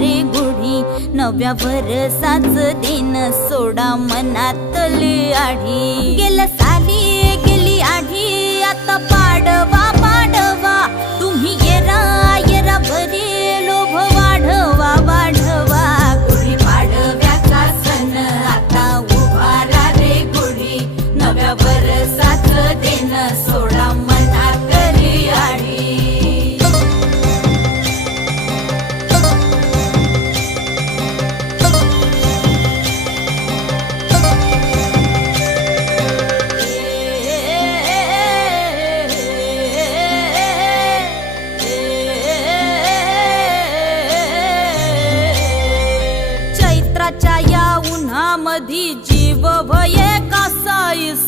रे गुढी नव्या वर्षाचं दिन सोडा मनातली आढी गेलं साली गेली आढी आता पाडवा पाडवा तुम्ही येरा येरा बरे लोभ वाढवा वाढवा गुढी पाडव्याचा सण आता उभारा रे गुढी नव्या वर्षाचं दिन सोडा मनातली आढी चैत्राच्या या उन्हामधी जीव भये कासाईस